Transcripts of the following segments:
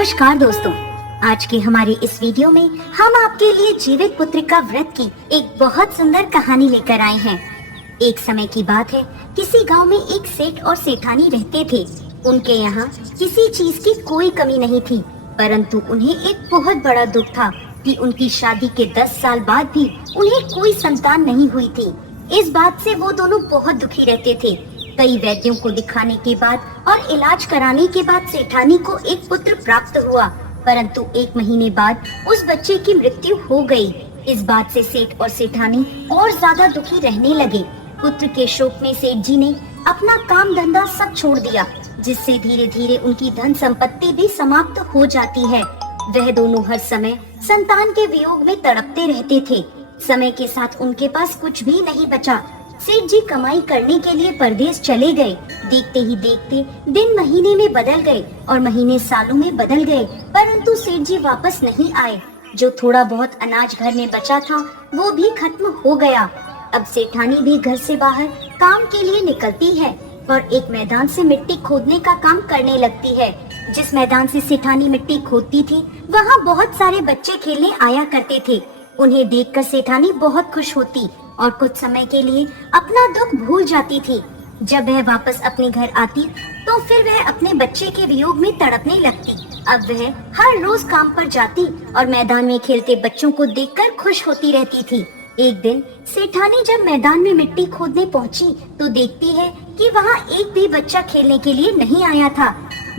नमस्कार दोस्तों, आज के हमारे इस वीडियो में हम आपके लिए जीवित पुत्रिका व्रत की एक बहुत सुंदर कहानी लेकर आए हैं। एक समय की बात है, किसी गांव में एक सेठ और सेठानी रहते थे। उनके यहाँ किसी चीज की कोई कमी नहीं थी, परंतु उन्हें एक बहुत बड़ा दुख था कि उनकी शादी के 10 साल बाद भी उन्हें कोई संतान नहीं हुई थी। इस बात से वो दोनों बहुत दुखी रहते थे। कई वैद्यों को दिखाने के बाद और इलाज कराने के बाद सेठानी को एक पुत्र प्राप्त हुआ, परंतु 1 महीने बाद उस बच्चे की मृत्यु हो गई। इस बात से सेठ और सेठानी और ज्यादा दुखी रहने लगे। पुत्र के शोक में सेठ जी ने अपना काम धंधा सब छोड़ दिया, जिससे धीरे धीरे उनकी धन संपत्ति भी समाप्त हो जाती है। वह दोनों हर समय संतान के वियोग में तड़पते रहते थे। समय के साथ उनके पास कुछ भी नहीं बचा। सेठ जी कमाई करने के लिए परदेश चले गए। देखते ही देखते दिन महीने में बदल गए और महीने सालों में बदल गए, परंतु सेठ जी वापस नहीं आए। जो थोड़ा बहुत अनाज घर में बचा था वो भी खत्म हो गया। अब सेठानी भी घर से बाहर काम के लिए निकलती है और एक मैदान से मिट्टी खोदने का काम करने लगती है। जिस मैदान से सेठानी मिट्टी खोदती थी वहाँ बहुत सारे बच्चे खेलने आया करते थे। उन्हें देखकर सेठानी बहुत खुश होती और कुछ समय के लिए अपना दुख भूल जाती थी। जब वह वापस अपने घर आती तो फिर वह अपने बच्चे के वियोग में तड़पने लगती। अब वह हर रोज काम पर जाती और मैदान में खेलते बच्चों को देखकर खुश होती रहती थी। एक दिन सेठानी जब मैदान में मिट्टी खोदने पहुंची तो देखती है कि वहाँ एक भी बच्चा खेलने के लिए नहीं आया था।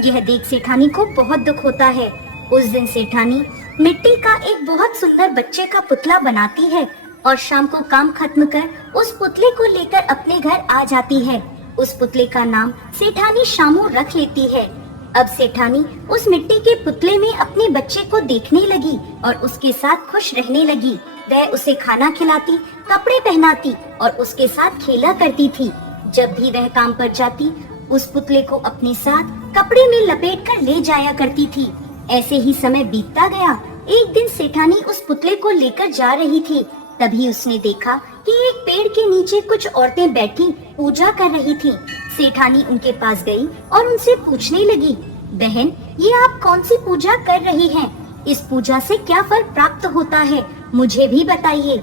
यह देख सेठानी को बहुत दुख होता है। उस दिन सेठानी मिट्टी का एक बहुत सुंदर बच्चे का पुतला बनाती है और शाम को काम खत्म कर उस पुतले को लेकर अपने घर आ जाती है। उस पुतले का नाम सेठानी शामू रख लेती है। अब सेठानी उस मिट्टी के पुतले में अपने बच्चे को देखने लगी और उसके साथ खुश रहने लगी। वह उसे खाना खिलाती, कपड़े पहनाती और उसके साथ खेला करती थी। जब भी वह काम पर जाती उस पुतले को अपने साथ कपड़े में लपेट कर ले जाया करती थी। ऐसे ही समय बीतता गया। एक दिन सेठानी उस पुतले को लेकर जा रही थी, तभी उसने देखा कि एक पेड़ के नीचे कुछ औरतें बैठी पूजा कर रही थीं। सेठानी उनके पास गई और उनसे पूछने लगी, बहन, ये आप कौन सी पूजा कर रही हैं? इस पूजा से क्या फल प्राप्त होता है, मुझे भी बताइए।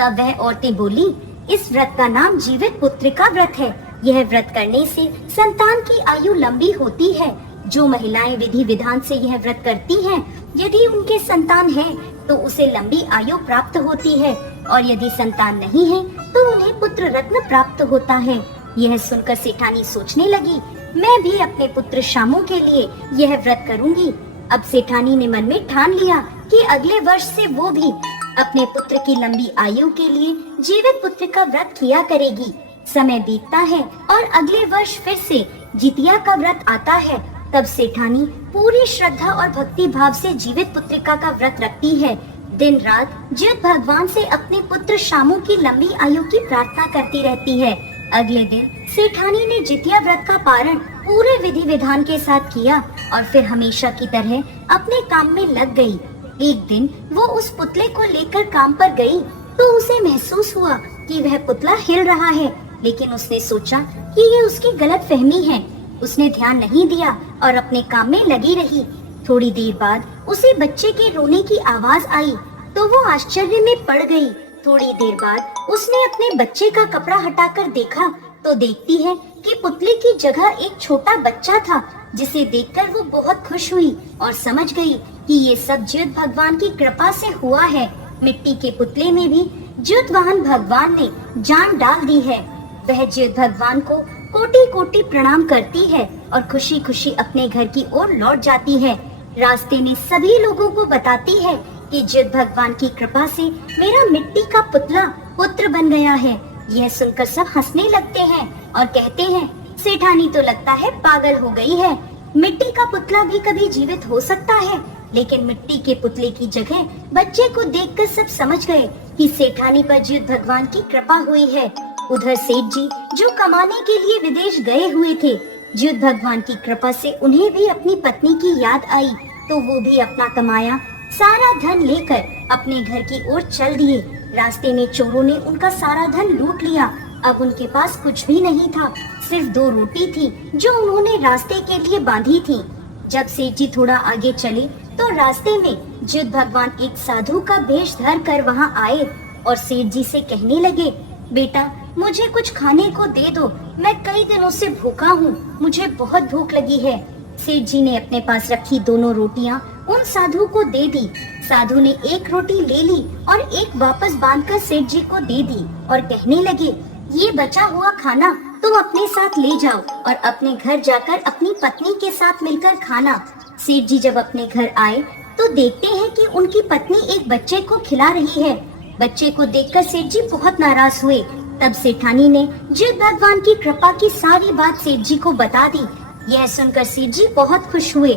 तब वह औरतें बोली, इस व्रत का नाम जीवित पुत्रिका व्रत है। यह व्रत करने से संतान की आयु लंबी होती है। जो महिलाएं विधि विधान से यह व्रत करती हैं, यदि उनके संतान है तो उसे लंबी आयु प्राप्त होती है और यदि संतान नहीं है तो उन्हें पुत्र रत्न प्राप्त होता है। यह सुनकर सेठानी सोचने लगी, मैं भी अपने पुत्र शामू के लिए यह व्रत करूंगी। अब सेठानी ने मन में ठान लिया कि अगले वर्ष से वो भी अपने पुत्र की लंबी आयु के लिए जीवित पुत्र का व्रत किया करेगी। समय बीतता है और अगले वर्ष फिर से जितिया का व्रत आता है। तब सेठानी पूरी श्रद्धा और भक्ति भाव से जीवित पुत्रिका का व्रत रखती है। दिन रात जित भगवान से अपने पुत्र शामू की लंबी आयु की प्रार्थना करती रहती है। अगले दिन सेठानी ने जितिया व्रत का पारण पूरे विधि विधान के साथ किया और फिर हमेशा की तरह अपने काम में लग गई। एक दिन वो उस पुतले को लेकर काम पर गई तो उसे महसूस हुआ कि वह पुतला हिल रहा है, लेकिन उसने सोचा कि ये उसकी गलतफहमी है। उसने ध्यान नहीं दिया और अपने काम में लगी रही। थोड़ी देर बाद उसे बच्चे के रोने की आवाज आई तो वो आश्चर्य में पड़ गई। थोड़ी देर बाद उसने अपने बच्चे का कपड़ा हटाकर देखा तो देखती है कि पुतले की जगह एक छोटा बच्चा था, जिसे देखकर वो बहुत खुश हुई और समझ गई कि ये सब ज्योत भगवान की कृपा से हुआ है। मिट्टी के पुतले में भी ज्योतवाहन भगवान ने जान डाल दी है। वह ज्योत भगवान को कोटि कोटि प्रणाम करती है और खुशी खुशी अपने घर की ओर लौट जाती है। रास्ते में सभी लोगों को बताती है कि ज्योत भगवान की कृपा से मेरा मिट्टी का पुतला पुत्र बन गया है। यह सुनकर सब हंसने लगते हैं और कहते हैं, सेठानी तो लगता है पागल हो गई है। मिट्टी का पुतला भी कभी जीवित हो सकता है। लेकिन मिट्टी के पुतले की जगह बच्चे को देखकर सब समझ गए कि सेठानी पर ज्योत भगवान की कृपा हुई है। उधर सेठ जी जो कमाने के लिए विदेश गए हुए थे, ज्योत भगवान की कृपा से उन्हें भी अपनी पत्नी की याद आई तो वो भी अपना कमाया सारा धन लेकर अपने घर की ओर चल दिए। रास्ते में चोरों ने उनका सारा धन लूट लिया। अब उनके पास कुछ भी नहीं था, सिर्फ 2 रोटी थी जो उन्होंने रास्ते के लिए बांधी थी। जब सेठ जी थोड़ा आगे चले तो रास्ते में जिद भगवान एक साधु का वेश धर कर वहाँ आए और सेठ जी से कहने लगे, बेटा मुझे कुछ खाने को दे दो, मैं कई दिनों से भूखा हूँ, मुझे बहुत भूख लगी है। सेठ जी ने अपने पास रखी दोनों रोटियां उन साधु को दे दी। साधु ने एक रोटी ले ली और एक वापस बांधकर सेठ जी को दे दी और कहने लगे, ये बचा हुआ खाना तुम अपने साथ ले जाओ और अपने घर जाकर अपनी पत्नी के साथ मिलकर खाना। सेठ जी जब अपने घर आए तो देखते हैं कि उनकी पत्नी एक बच्चे को खिला रही है। बच्चे को देखकर सेठ जी बहुत नाराज हुए। तब सेठानी ने जिद भगवान की कृपा की सारी बात सेठ जी को बता दी। यह सुनकर सेठ जी बहुत खुश हुए।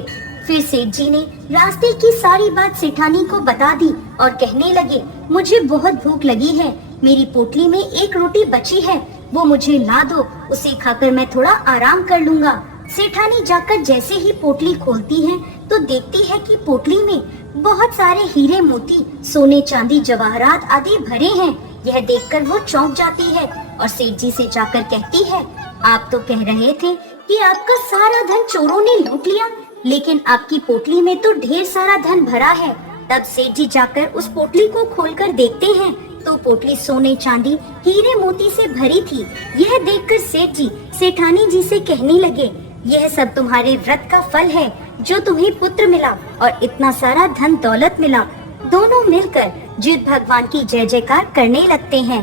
फिर सेठ जी ने रास्ते की सारी बात सेठानी को बता दी और कहने लगे, मुझे बहुत भूख लगी है, मेरी पोटली में एक रोटी बची है, वो मुझे ला दो, उसे खाकर मैं थोड़ा आराम कर लूंगा। सेठानी जाकर जैसे ही पोटली खोलती है तो देखती है कि पोटली में बहुत सारे हीरे मोती, सोने चांदी जवाहरात आदि भरे हैं। यह देखकर वो चौंक जाती है और सेठ जी से जाकर कहती है, आप तो कह रहे थे कि आपका सारा धन चोरों ने लूट लिया, लेकिन आपकी पोटली में तो ढेर सारा धन भरा है। तब सेठ जी जाकर उस पोटली को खोलकर देखते हैं तो पोटली सोने चांदी हीरे मोती से भरी थी। यह देखकर सेठ जी सेठानी जी से कहने लगे, यह सब तुम्हारे व्रत का फल है, जो तुम्हें पुत्र मिला और इतना सारा धन दौलत मिला। दोनों मिलकर जिद भगवान की जय जयकार करने लगते हैं।